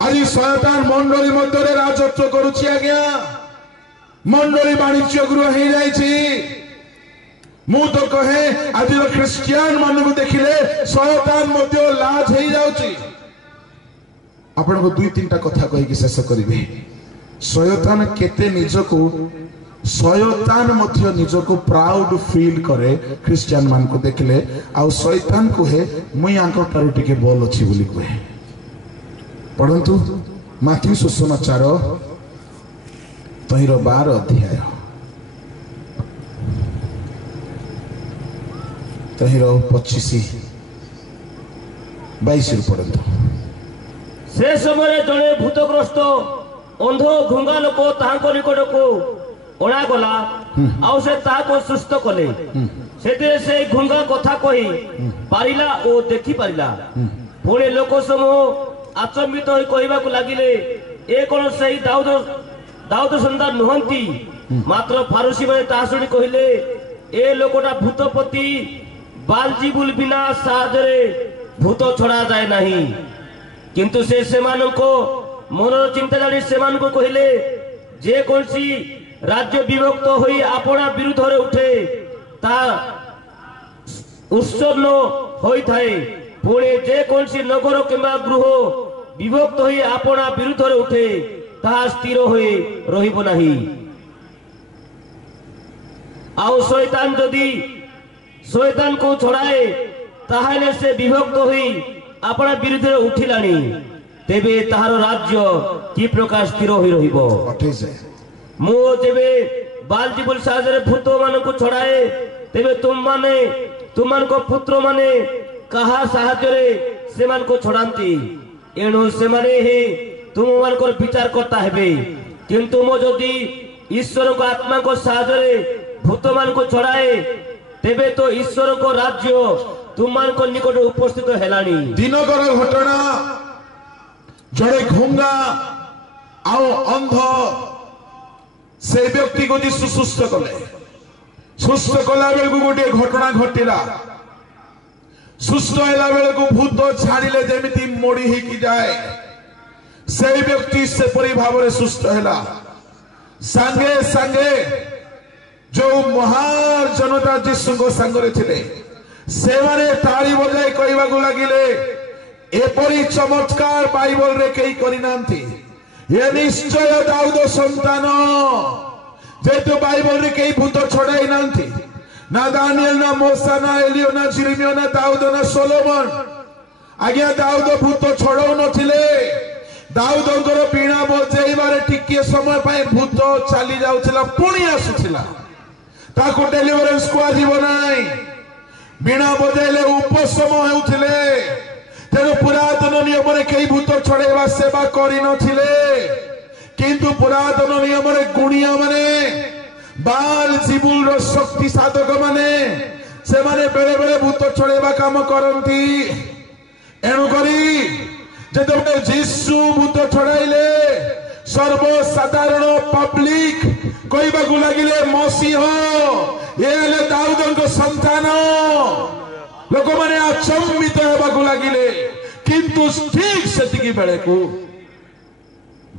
आज शयतान मंडली मध्य राजत्व करुछि आज्ञा मंडली वाणिज्य गृह हो जाइछि मु तो कहे आज ख्रिस्टियन मान को देखिले शयतान मध्य लाज हो जाउछि आपण को दुई तीन टा कथा कहि कि शेष करिवे शयतान केते निजको शयतान मध्य निजको प्राउड फील करे ख्रिस्टियन मान को देखिले आ शयतान कहे मुई आंको तारु टिके बोल अछि बोली कहे पढ़ंतु माथ्यू सुसमाचार तहिर 12 अध्याय तहिर 25 22 पढ़ंतु से समय जड़े भूतग्रस्त अंध घुंगा लोक ताहां निकट को ओणा गला आउ से ताको सुस्थ कले से घुंगा कथा कही पारिला ओ देखि पारिला पुणे लोक समूह आचंबित होई कहबाकू लागिले ए कोन सही दाऊद संतान नुहंती मात्र फारूसी माने ता सुनी कहिले ए लोकटा भूतपति बालजीबुल बिना सादरे भूत छड़ा जाए नहीं किंतु से मानको मनर चिंता जानी से मानको कहिले जे कोनसी राज्य विभक्त होई आपना विरुद्ध रे उठे ता उत्सन्न होई थाए पुणे जे कोनसी नगर किंबा गृह विभक्त होई आपना विरुद्ध रे उठे ता स्थिर होई रहिबो नाही आउ शैतान जदी शैतान को छड़ाए ताहाले से विभक्त होई अपना विरुद्ध रे उठिलानी तेबे ताहार राज्य की प्रकार स्थिर होई रहिबो मो जेबे बालजीबुल साजरे भूत मान को छड़ाए तेबे तुम मान को पुत्र माने कहा साहाय्य रे से मान को छड़ांती एणु से माने ही तुम मान को विचार करता हेबे किंतु मो जदी ईश्वर को आत्मा को साहाय्य रे भूत मान को छड़ाए तेबे तो ईश्वर को राज्य तुम मान को निकट उपस्थित हेलानी दिनकर घटना जड़े घुंगा आओ अंध से व्यक्ति को जीशु सुस्थ कले सुस्थ कला बेल को गोटे घटना घटिला सुस्थ होला बेल को भूत छाड़िले जेमिति मोड़ी ही की जाए से व्यक्ति से परि भाव रे सुस्थ हैला संगे संगे जो महान जनता जीशु को संगरे थिले से माने ताली बजाई कहवा को लागिले एपरी चमत्कार बाइबल रे केई करि नांती ये निश्चय दाऊद संतान जेतु बाइबल रे केई भूत छड़ाई नांती ना दानिएल ना मूसा ना एलिया ना यिर्मयाह ना दाऊद ना सोलोमन आज्ञा दाऊद भूत छड़ाउ नथिले दाऊदଙ୍କର बीणा बजाइबारे टिके समय पाए भूत चली जाउथिला पुणी आसुथिला ताको डेलिवरेंस को आजीव नाही बीणा बजाइले उपशम हेउथिले तेणु पुरातन नियम रे केई भूत छड़ाइबा सेवा करि नथिले किंतु पुरातन नियम रे गुणिया माने बालजीबुल रो शक्ति साधक माने से माने बेले बेले भूत छड़ाइबा काम करंती एणु करी जेतबे जीशु भूत छड़ाइले सर्वसाधारण पब्लिक कहबा को लागिले मसीह एले दाऊदଙ୍କ संतान लोक माने अचंबित हेबा को लागिले किंतु ठीक सेतिकी बेले को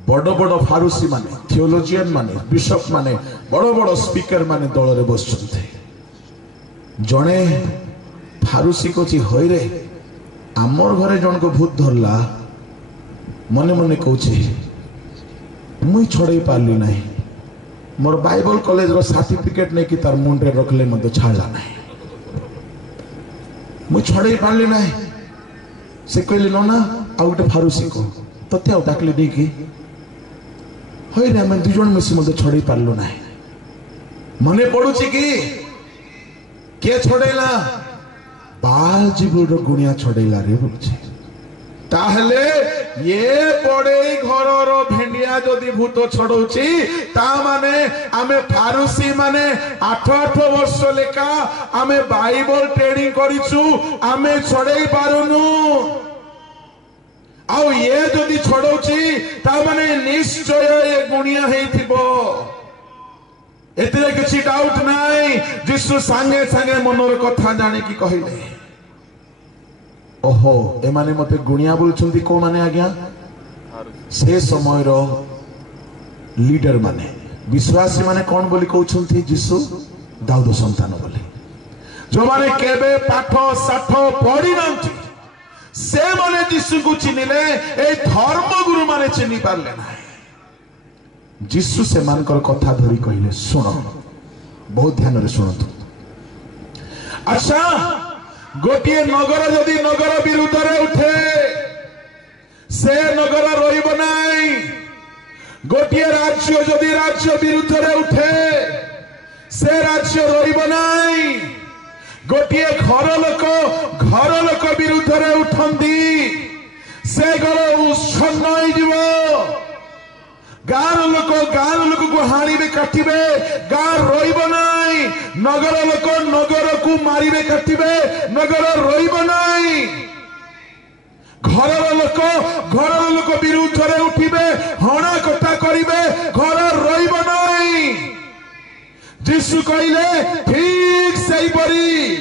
बड़ बड़ फारूसी माने थियोलॉजियन माने बिशप माने बड़ बड़ स्पीकर माने दल रे बसचंते जणे फारूसी को ची होय रे आमर घरे जन को भूत धरला मने मने कहूची मुई छड़ाई पारली नहीं मोर बाइबल कॉलेज रो सर्टिफिकेट नहीं कि तार मुंडे रखले मते छाड़ला नहीं मुई छड़ाई पारली नहीं से कहले नो ना आ गोटे फारूसी को तते आ डाकले दी कि होय रे हम दुजन मिसी मते छड़ाई पारलो नहीं मने पडुची कि के छड़ैला बालजीबुल रो गुणिया छड़ैला रे बोलछे ताहले ये बड़े घर रो भेंडिया जदि भूत छड़ौची ता माने आमे फारूसी माने 8 वर्ष लेका आमे बाइबल ट्रेनिंग करिछु आमे छड़ै पारुनु आउ ये जदि छड़ौची ता माने निश्चय ये गुणिया हेथिबो एतरे किछि डाउट नाही जिसु संगे संगे मनर कथा जाने की कहिले ओहो ए माने मते गुणिया बोलछंती को माने आज्ञा से समय लीडर माने विश्वासी माने कौन बोली कहउछंती जीसु दाऊद संतान बोली जो माने केबे पाठ साठ पढ़ी नांती से माने जीसु को चिनिले ए धर्म गुरु माने चिनि पारले ना जीसु से मानकर कथा धरी कहले सुन बहुत ध्यान रे सुनतु अच्छा गोटे नगर जदि नगर विरुद्ध रे उठे से नगर रहिब नाही गोटे राज्य जदि राज्य विरुद्ध रे उठे से राज्य रहिब नाही गोटे घर लोक विरुद्ध रे उठंदी से घर उच्छन्न होई जीवो गार लोक को हाणिबे काटिबे गार रहिब नाही नगर लोक नगर को मारिबे काटिबे नगर रहिब नाही घर लोक विरुद्ध रे उठिबे हणा कटा करिबे घर रहिब नाही जीसु कहले ठीक सही परी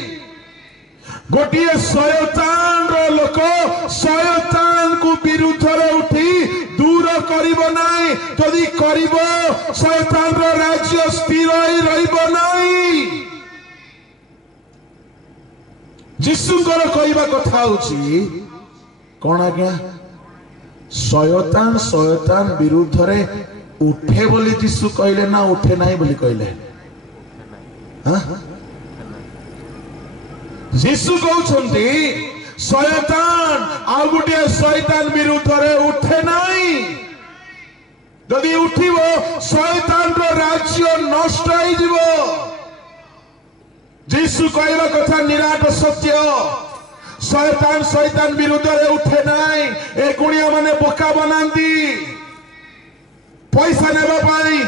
गोटे शयतान रो लोक शयतान को विरुद्ध रे उठी दूर करिब नाही जदि करिब शयतान रो राज्य स्थिर होई रहिब नाही जीसुଙ୍କର कहवा कथा होची कौन आज्ञा शयतान विरुद्ध रे उठे बोली जीसु कहले ना उठे नाही बोली कहले जीसु कहउछंती शयतान आ गुटे शयतान विरुद्ध रे उठे नाही जदि उठिबो शयतान रो राज्य नष्ट होई जीवो जीसु कहवा कथा निराट सत्य शयतान विरुद्ध रे उठे नाही ए गुणिया माने बोका बनांती पैसा नेबा पाई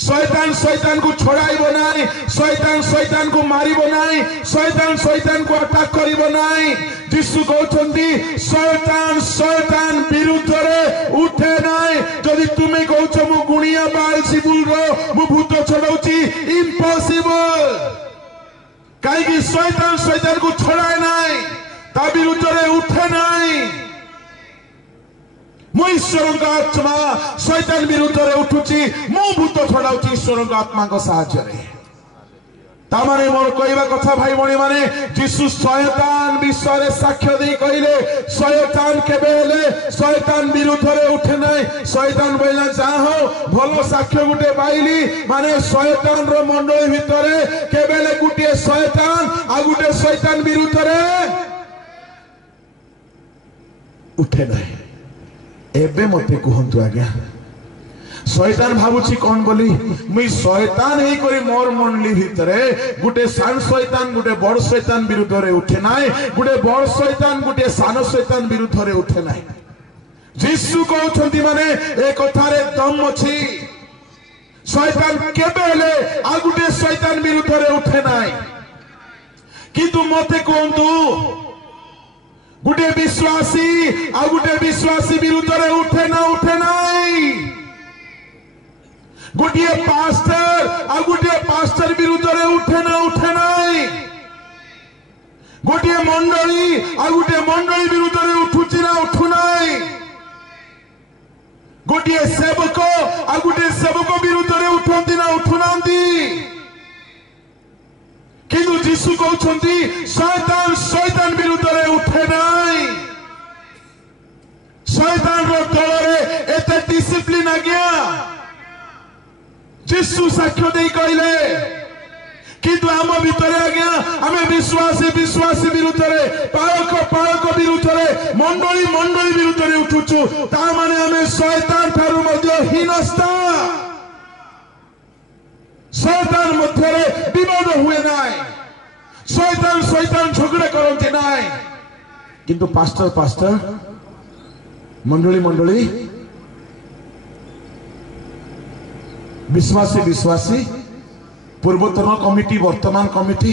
शयतान को छोड़ाइब नाही शयतान को मारिब नाही शयतान को अटैक करिब नाही जीसु कहउछंती शयतान विरुद्ध रे उठे नाही जदि तुमे कहउछ मु गुणिया बालसिबुल रो मु भूत छडौची इम्पॉसिबल काई कि शयतान को छोड़ाए नाही ता विरुद्ध रे उठे नाही मु ईश्वर आत्मा शयतान विरुद्ध रे उठुची मु भूत छड़ाउची ईश्वर आत्मा को साहाय्य रे ता माने मोर कहवा कथा भाई भणी माने जीसु शयतान विषय साक्ष्य दे कहले शयतान केबे हेले शयतान विरुद्ध रे उठे नाही शयतान बोला जाहो भलो साक्ष्य गुटे पाइली माने शयतान रो मंडली भितरे केबेले गुटे शयतान आ गुटे शयतान विरुद्ध रे उठे नाही एबे मते कहंतु आज्ञा शयतान भाबुची कौन बोली मुई शयतान हे करी मोर मंडली भितरे गुटे सान शयतान गुटे बड़ शयतान विरुद्ध रे उठे नाही गुटे बड़ शयतान गुटे सान शयतान विरुद्ध रे उठे नाही जीसु कहउछंती माने ए कथारे दम अछि शयतान केबे हेले आ गुटे शयतान विरुद्ध रे उठे नाही किंतु मते कहंतु गुटे विश्वासी आ गुटे विश्वासी विरुद्ध रे उठे नाही गोटे पास्टर आ गुटे पास्टर विरुद्ध रे उठे नाही गोटे मंडली आ गुटे मंडली विरुद्ध रे उठुची ना उठु नाही गोटे सेवक आ गुटे सेवक विरुद्ध रे उठंती ना उठु नांती किंतु जीसु कहउछंती शयतान विरुद्ध रे उठे नाही शयतान रो दल रे एते डिसिप्लिन आ गया जीसु साक्ष्य दे कहले किंतु आम भितर आज्ञा आम विश्वासी विरुद्ध रे पालक विरुद्ध रे मंडली विरुद्ध रे उठुचु ता माने आम शयतान ठारू मध्य हीनस्ता शयतान मध्य रे विवाद हुए नाय शयतान झगड़ा करते नाय किंतु पास्टर मंडली विश्वासी पूर्वतन कमिटी वर्तमान कमिटी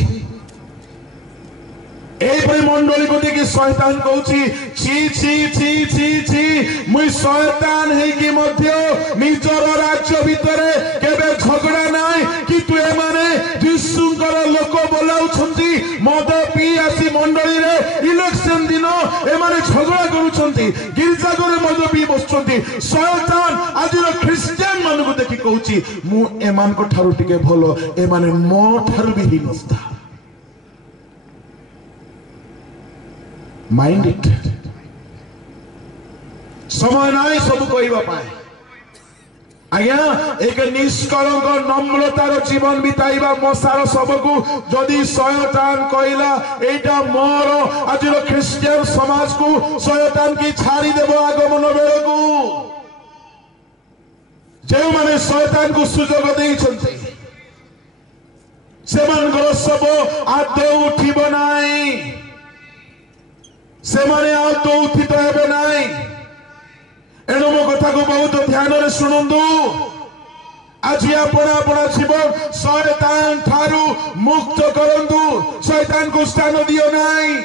एपरी मंडली को देखि शयतान कहउची छी मुई शयतान हे कि मध्य निजर राज्य भितरे केबे झगड़ा नाय कि तु ए माने जीसुंकर लोक बोलाउछंती मद पी आसी मंडली रे इलेक्शन दिन ए माने झगड़ा करूछंती गिरजा घरे मद कहूची मु एमान को ठारू टिके भलो एमाने मो ठारू भी हीनस्ता माइंड इट समय नाई सब कहवा पाए आज्ञा एक निष्कलंक नम्रतार जीवन बिताइबा मसार सबको जदि शयतान कहला एटा मोर आज ख्रिस्टियन समाज को शयतान की छाड़ी देव आगमन बेल को जो माने शयतान को सुजोग देइछन्ते सेमानकर सब आदौ उठिब नाई सेमाने आदौ उठित हेबे नाई एणु मो कथा को बहुत ध्यान रे सुनंदु आज आपण आपण जीवन शैतान ठारू मुक्त करंदु शैतान को स्थान दियो नाही।